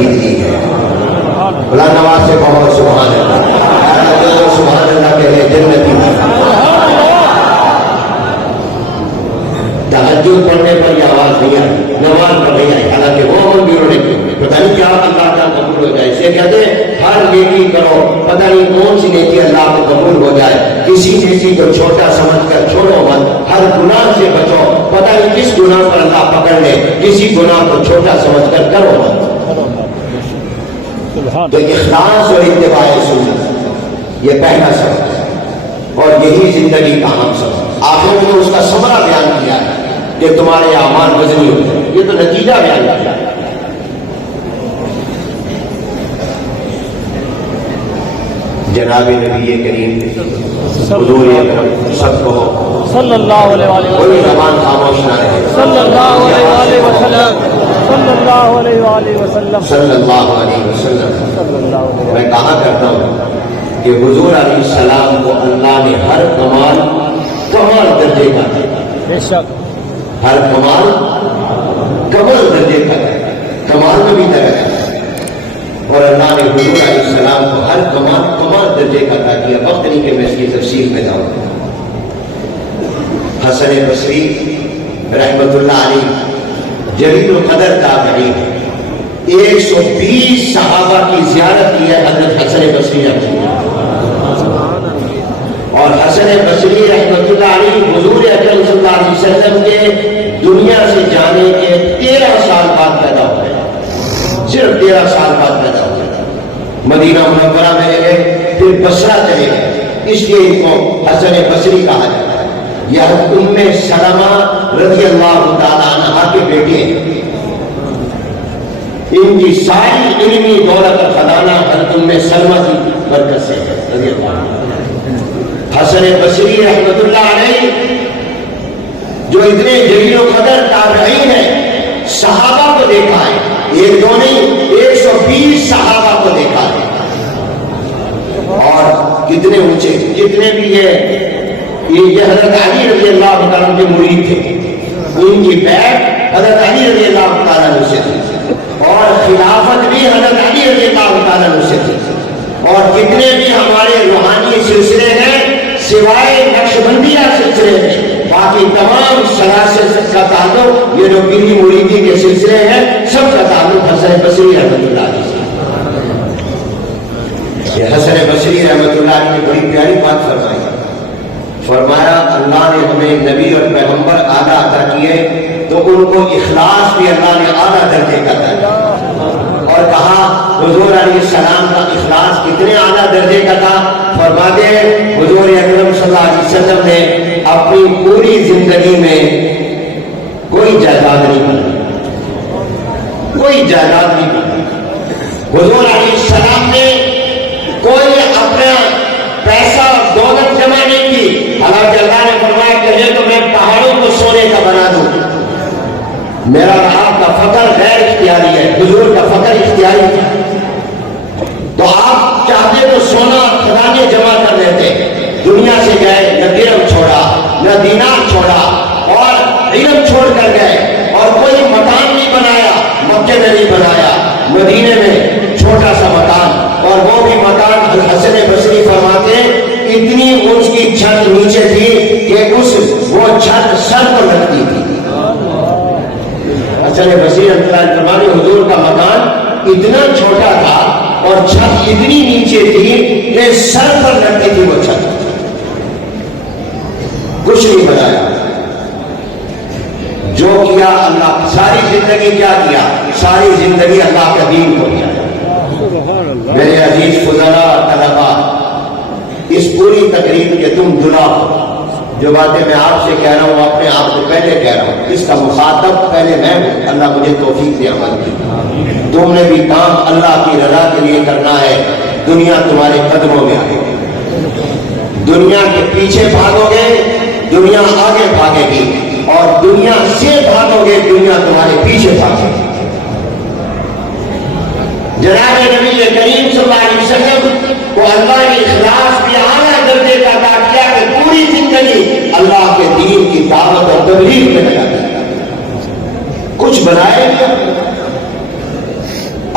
خرید لی ہے. بلا نواز سے بہت سبحان اللہ. سبحان اللہ کہے جنتی ہے. تہجد پڑھنے پر یہ آواز نہیں آئی, نماز پر نہیں آئی, حالانکہ وہ بھی انہوں نے پتہ نہیں کیا اللہ کا قبول ہو جائے. اسے کہتے ہیں ہر نیکی کرو, پتہ نہیں کون سی نیکی اللہ کو قبول ہو جائے. کسی نیکی کو چھوٹا سمجھ کر چھوڑو مت, ہر گناہ سے بچو, پتہ نہیں کس گناہ پر اللہ پکڑ لے. کسی گناہ کو چھوٹا سمجھ کر کرو مت. تو اخلاص اور اتباع سنت یہ پہلا سبق ہے, اور یہی زندگی کا ہم سبق. آخر میں اس کا ثمرہ بیان کیا ہے کہ تمہارے اعمال وزنی ہوتے ہیں, یہ تو نتیجہ بیان کیا ہے. جناب نبی کریم حضور اکرم سب کو صلی اللہ علیہ وسلم, کوئی زبان خاموش نہ رہے. صلی اللہ علیہ وسلم, صلی اللہ علیہ وسلم, صلی اللہ علیہ وسلم. میں کہا کرتا ہوں کہ حضور علیہ السلام کو اللہ نے ہر کمال درجے کا دیا. بے شک ہر کمال درجے کا دیا, کمال میں بھی درجہ ہے. اور اللہ نے حضور علیہ السلام کو ہر کمال درجے کا عطا کیا. وقت نہیں کہ میں اس کی تفصیل میں جاؤں. حسن بصری رحمت اللہ علیہ جلیل القدر تابعی ہے. 120 صحابہ کی زیارت کی ہے حضرت حسن بصری رحمت اللہ. اور حسن بصری رحمت اللہ علیہ حضور اکرم صلی اللہ علیہ وسلم کے دنیا سے جانے کے 13 سال بعد پیدا ہوئے. صرف 13 سال بعد پیدا ہوئے. مدینہ منورہ میں گئے, پھر بصرہ چلے گئے, اس لیے ان کو حسن بصری کہا جاتا ہے. یہ ام سلمہ رضی اللہ تعالیٰ عنہا کے بیٹے ہیں. ان کی ساری علمی دولت اور خزانہ حضرت ام سلمہ کی برکت سے ہے رضی اللہ عنہ. حسن بصری رحمت اللہ علیہ جو اتنے جلیل و قدر تابعین ہیں, صحابہ کو دیکھا ہے, ایک دو نہیں 120 صحابہ کو دیکھا ہے. اور کتنے اونچے, کتنے بھی یہ حضرت علی رضی اللہ تعالیٰ کے مرید تھے. ان کی بیعت حضرت علی رضی اللہ تعالیٰ سے تھی, اور خلافت بھی حضرت علی رضی اللہ تعالیٰ سے تھی. اور کتنے بھی ہمارے روحانی سلسلے ہیں سوائے نقشبندیہ سلسلے میں, باقی تمام سلاسل کا تعلق یہ جو پیری مریدی کے سلسلے ہیں سب کا تعلق حسن بصری رحمت اللہ علیہ سے. یہ حسن بصری رحمت اللہ علیہ نے بڑی پیاری بات فرمائی. فرمایا اللہ نے ہمیں نبی اور پیغمبر اعلیٰ عطا کیے تو ان کو اخلاص بھی اللہ نے اعلیٰ درجے کا عطا کیا. اور کہا حضور علیہ السلام کا اخلاص کتنے اعلیٰ درجے کا تھا. فرماتے حضور اکرم صلی اللہ علیہ وسلم نے اپنی پوری زندگی میں کوئی جائیداد نہیں بنائی, کوئی جائیداد نہیں بنائی. حضور علیہ السلام نے کوئی اپنا پیسہ دولت جمع نہیں کی. حالانکہ اللہ نے فرمایا کہ تو میں پہاڑوں کو سونے کا بنا دوں. میرا آپ کا فقر غیر اختیاری ہے, حضور کا فقر اختیاری تھا. تو آپ چاہتے تو سونا خزانے جمع کر لیتے. دنیا سے گئے, نہ درہم چھوڑا نہ دینار چھوڑا, اور علم چھوڑ کر گئے. اور کوئی مکان نہیں بنایا, مکے میں نہیں بنایا, مدینے میں چھوٹا سا مکان, اور وہ بھی مکان حسن بصری فرماتے اتنی اس کی چھت نیچے تھی کہ وہ چھت سر پر لگتی تھی. حسن بصری فرماتے حضور کا مکان اتنا چھوٹا تھا اور چھت اتنی نیچے تھی کہ سر پر لگتی تھی وہ چھت. کچھ نہیں بنایا, جو کیا اللہ, ساری زندگی کیا کیا, ساری زندگی اللہ کا دین کو کیا. میرے عزیز فضلاء طلبا, اس پوری تقریب کے تم دلہ ہو. جو باتیں میں آپ سے کہہ رہا ہوں اپنے آپ سے پہلے کہہ رہا ہوں, اس کا مخاطب پہلے میں ہوں. اللہ مجھے توفیق دے عمل کی. تم نے بھی کام اللہ کی رضا کے لیے کرنا ہے. دنیا تمہارے قدموں میں آئے گی. دنیا کے پیچھے بھاگو گے, دنیا آگے بھاگے گی, اور دنیا سے بھاگو گے, دنیا تمہارے پیچھے بھاگے گی. جناب نبی کریم صلی اللہ علیہ وسلم کو اللہ نے اخلاص بھی اعلیٰ درجے کا عطا کیا کہ پوری زندگی اللہ کے دین کی دعوت اور تبلیغ میں لگا دیا. کچھ بنائے